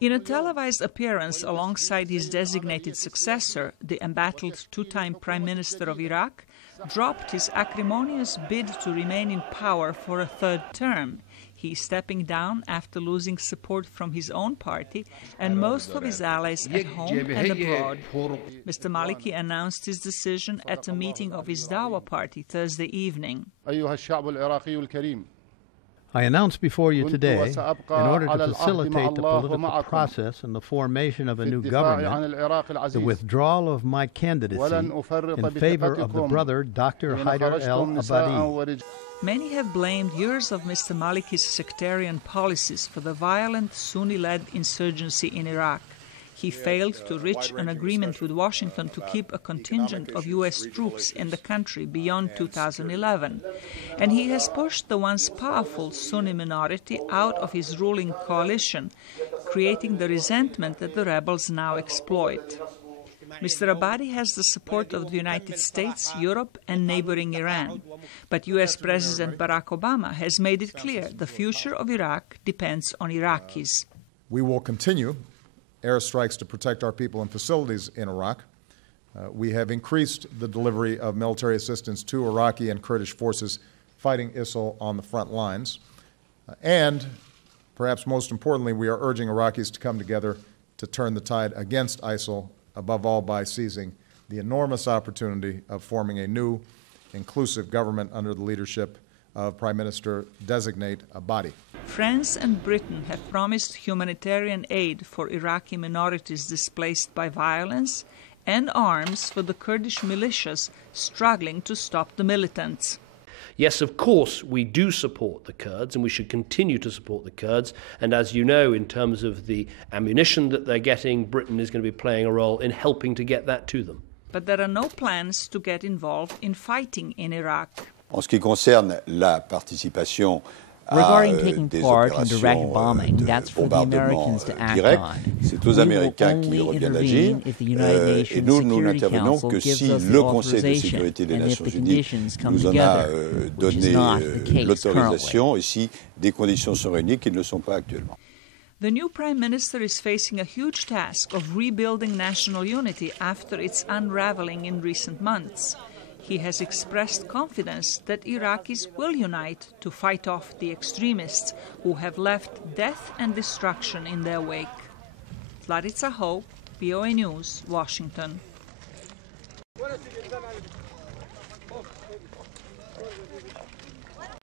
In a televised appearance alongside his designated successor, the embattled two-time Prime Minister of Iraq dropped his acrimonious bid to remain in power for a third term. He's stepping down after losing support from his own party and most of his allies at home and abroad. Mr. Maliki announced his decision at a meeting of his Dawa party Thursday evening. I announce before you today, in order to facilitate the political process and the formation of a new government, the withdrawal of my candidacy in favor of the brother Dr. Haidar al-Abadi. Many have blamed years of Mr. Maliki's sectarian policies for the violent Sunni-led insurgency in Iraq. He failed to reach an agreement with Washington to keep a contingent of U.S. troops in the country beyond 2011. And he has pushed the once powerful Sunni minority out of his ruling coalition, creating the resentment that the rebels now exploit. Mr. Abadi has the support of the United States, Europe, and neighboring Iran. But U.S. President Barack Obama has made it clear the future of Iraq depends on Iraqis. We will continue airstrikes to protect our people and facilities in Iraq. We have increased the delivery of military assistance to Iraqi and Kurdish forces fighting ISIL on the front lines. And perhaps most importantly, we are urging Iraqis to come together to turn the tide against ISIL, above all by seizing the enormous opportunity of forming a new, inclusive government under the leadership of Prime Minister-designate Abadi. France and Britain have promised humanitarian aid for Iraqi minorities displaced by violence and arms for the Kurdish militias struggling to stop the militants. Yes, of course, we do support the Kurds, and we should continue to support the Kurds. And as you know, in terms of the ammunition that they're getting, Britain is going to be playing a role in helping to get that to them. But there are no plans to get involved in fighting in Iraq. En ce qui concerne la participation regarding taking part in direct bombing, that's for the Americans to act on. C'est aux Américains qu'il revient d'agir. Et nous n'intervenons que si le Conseil de sécurité des Nations Unies nous en a donné l'autorisation et si des conditions sont réunies qui ne le sont pas actuellement. The new Prime Minister is facing a huge task of rebuilding national unity after its unraveling in recent months. He has expressed confidence that Iraqis will unite to fight off the extremists who have left death and destruction in their wake. Zlatica Hoke, VOA News, Washington.